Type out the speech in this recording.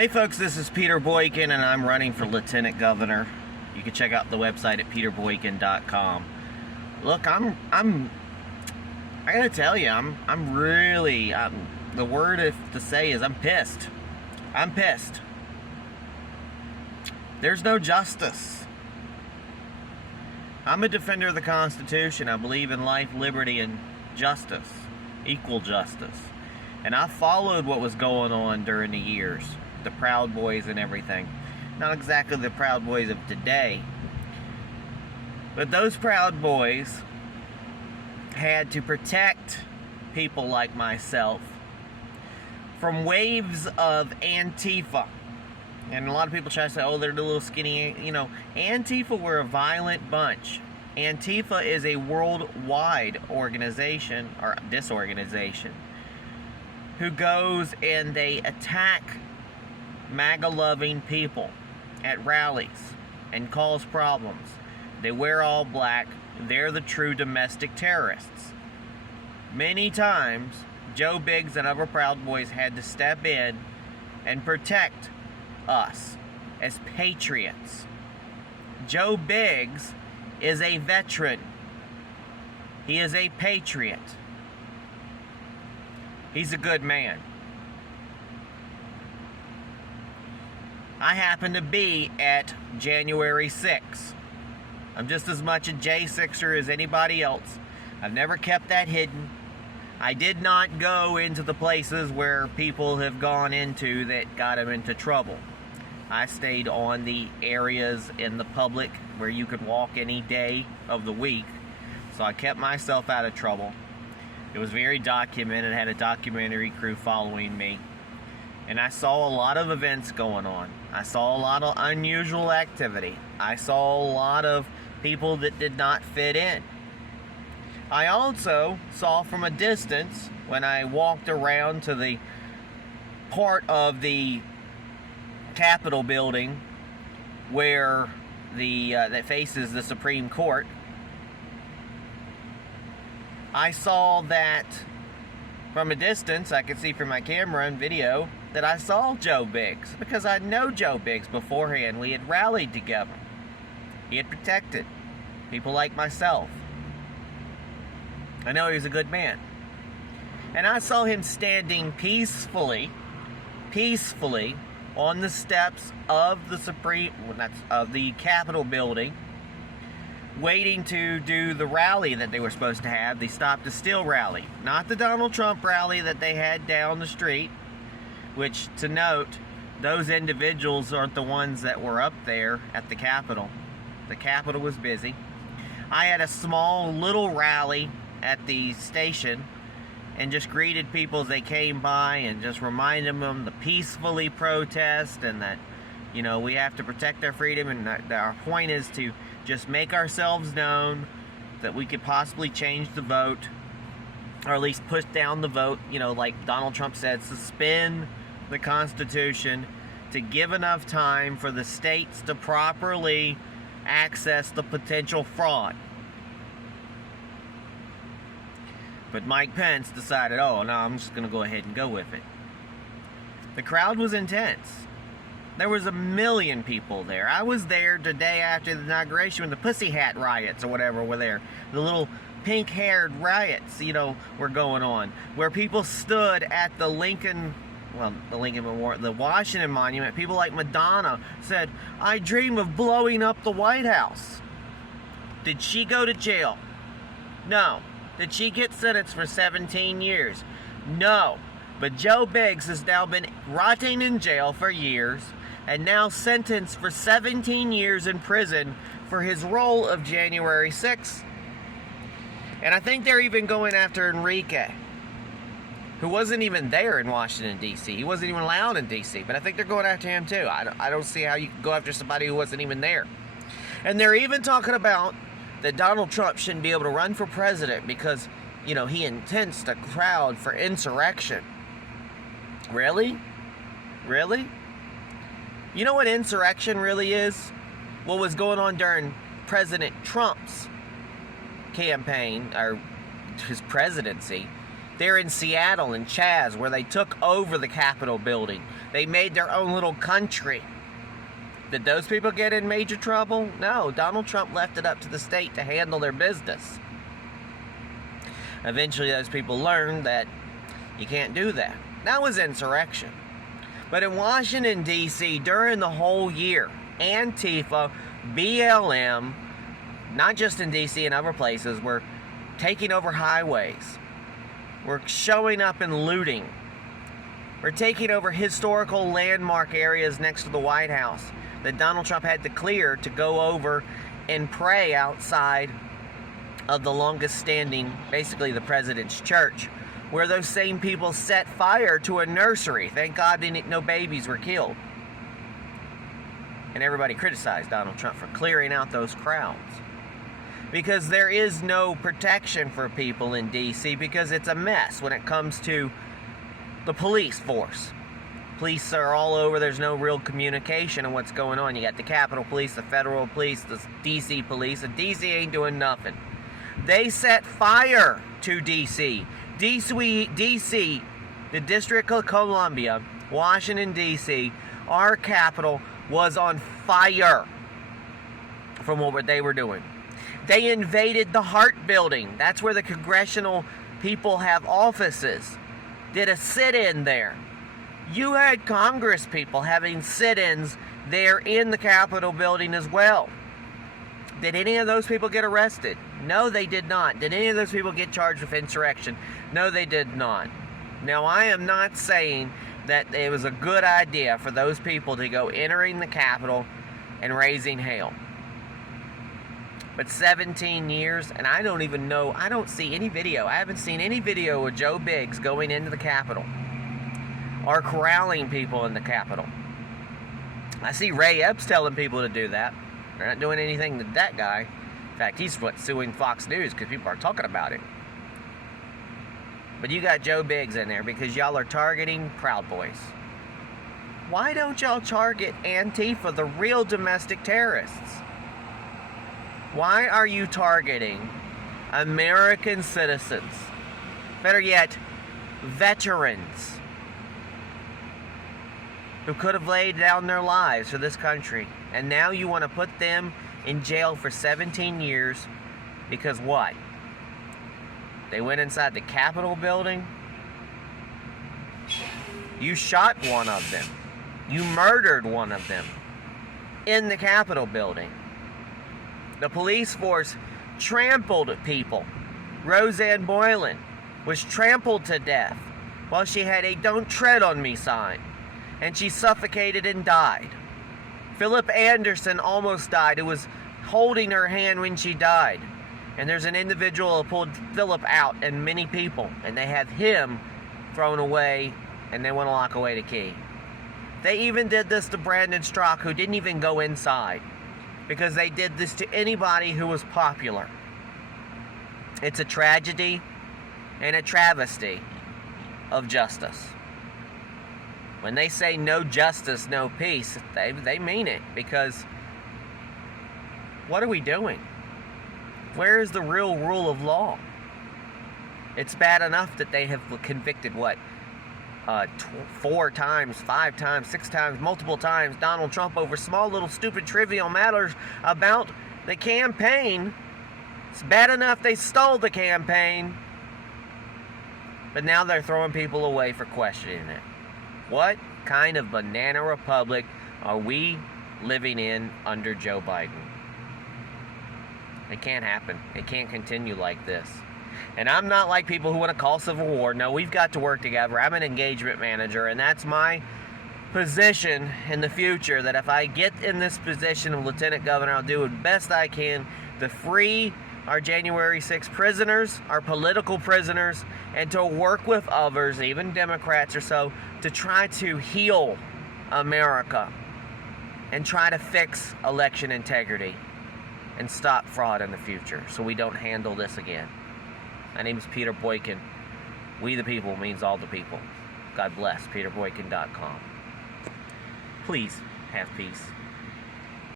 Hey folks, this is Peter Boykin and I'm running for Lieutenant Governor. You can check out the website at peterboykin.com. Look, I gotta tell you, I'm really, the word to say is I'm pissed. I'm pissed. There's no justice. I'm a defender of the Constitution. I believe in life, liberty, and justice. Equal justice. And I followed what was going on during the years. The Proud Boys and everything. Not exactly the Proud Boys of today. But those Proud Boys had to protect people like myself from waves of Antifa. And a lot of people try to say, oh, they're the little skinny, Antifa were a violent bunch. Antifa is a worldwide organization, or disorganization, who goes and they attack MAGA-loving people at rallies and cause problems. They wear all black. They're the true domestic terrorists. Many times, Joe Biggs and other Proud Boys had to step in and protect us as patriots. Joe Biggs is a veteran. He is a patriot. He's a good man. I happen to be at January 6th. I'm just as much a J6er as anybody else. I've never kept that hidden. I did not go into the places where people have gone into that got them into trouble. I stayed on the areas in the public where you could walk any day of the week. So I kept myself out of trouble. It was very documented. I had a documentary crew following me. And I saw a lot of events going on. I saw a lot of unusual activity. I saw a lot of people that did not fit in. I also saw from a distance, when I walked around to the part of the Capitol building where that faces the Supreme Court, I saw that from a distance. I could see from my camera and video that I saw Joe Biggs, because I know Joe Biggs beforehand. We had rallied together. He had protected people like myself. I know he was a good man. And I saw him standing peacefully on the steps of the Capitol building, waiting to do the rally that they were supposed to have, the Stop the Steal rally. Not the Donald Trump rally that they had down the street, which, to note, those individuals aren't the ones that were up there at the Capitol. The Capitol was busy. I had a small little rally at the station and just greeted people as they came by and just reminded them to peacefully protest, and that, we have to protect our freedom, and our point is to just make ourselves known, that we could possibly change the vote, or at least push down the vote, like Donald Trump said, suspend the Constitution to give enough time for the states to properly access the potential fraud. But Mike Pence decided, oh, no, I'm just going to go ahead and go with it. The crowd was intense. There was 1 million people there. I was there the day after the inauguration when the Pussy Hat riots or whatever were there. The little pink-haired riots, were going on. Where people stood at the Lincoln Memorial, the Washington Monument. People like Madonna said, I dream of blowing up the White House. Did she go to jail? No. Did she get sentenced for 17 years? No. But Joe Biggs has now been rotting in jail for years and now sentenced for 17 years in prison for his role of January 6th. And I think they're even going after Enrique, who wasn't even there in Washington, D.C. He wasn't even allowed in D.C., but I think they're going after him too. I don't see how you can go after somebody who wasn't even there. And they're even talking about that Donald Trump shouldn't be able to run for president because, he intends the crowd for insurrection. Really? Really? You know what insurrection really is? What was going on during President Trump's campaign, or his presidency, They're in Seattle and Chaz, where they took over the Capitol building. They made their own little country. Did those people get in major trouble? No, Donald Trump left it up to the state to handle their business. Eventually, those people learned that you can't do that. That was insurrection. But in Washington, D.C., during the whole year, Antifa, BLM, not just in D.C. and other places, were taking over highways. We're showing up and looting. We're taking over historical landmark areas next to the White House that Donald Trump had to clear to go over and pray outside of the longest standing, basically the president's church, where those same people set fire to a nursery. Thank God no babies were killed. And everybody criticized Donald Trump for clearing out those crowds. Because there is no protection for people in D.C. because it's a mess when it comes to the police force. Police are all over. There's no real communication on what's going on. You got the Capitol Police, the Federal Police, the D.C. Police, and D.C. ain't doing nothing. They set fire to D.C. D.C., the District of Columbia, Washington, D.C., our capital was on fire from what they were doing. They invaded the Hart Building. That's where the congressional people have offices. Did a sit-in there. You had Congress people having sit-ins there in the Capitol building as well. Did any of those people get arrested? No, they did not. Did any of those people get charged with insurrection? No, they did not. Now, I am not saying that it was a good idea for those people to go entering the Capitol and raising hell. But 17 years, and I don't even know, I don't see any video. I haven't seen any video of Joe Biggs going into the Capitol or corralling people in the Capitol. I see Ray Epps telling people to do that. They're not doing anything to that guy. In fact, he's suing Fox News because people are talking about it. But you got Joe Biggs in there because y'all are targeting Proud Boys. Why don't y'all target Antifa, the real domestic terrorists? Why are you targeting American citizens? Better yet, veterans who could have laid down their lives for this country. And now you want to put them in jail for 17 years because what? They went inside the Capitol building? You shot one of them. You murdered one of them in the Capitol building. The police force trampled people. Roseanne Boylan was trampled to death while she had a "Don't Tread on Me" sign. And she suffocated and died. Philip Anderson almost died. It was holding her hand when she died. And there's an individual who pulled Philip out and many people. And they have him thrown away and they want to lock away the key. They even did this to Brandon Strzok, who didn't even go inside. Because they did this to anybody who was popular. It's a tragedy and a travesty of justice. When they say no justice, no peace, they mean it. Because what are we doing? Where is the real rule of law? It's bad enough that they have convicted, 4 times, 5 times, 6 times, multiple times Donald Trump over small little stupid trivial matters about the campaign. It's bad enough they stole the campaign, but now they're throwing people away for questioning it. What kind of banana republic are we living in under Joe Biden? It can't happen. It can't continue like this. And I'm not like people who want to call civil war. No, we've got to work together. I'm an engagement manager, and that's my position in the future, that if I get in this position of lieutenant governor, I'll do the best I can to free our January 6th prisoners, our political prisoners, and to work with others, even Democrats or so, to try to heal America and try to fix election integrity and stop fraud in the future so we don't handle this again. My name is Peter Boykin. We the people means all the people. God bless. PeterBoykin.com. Please have peace.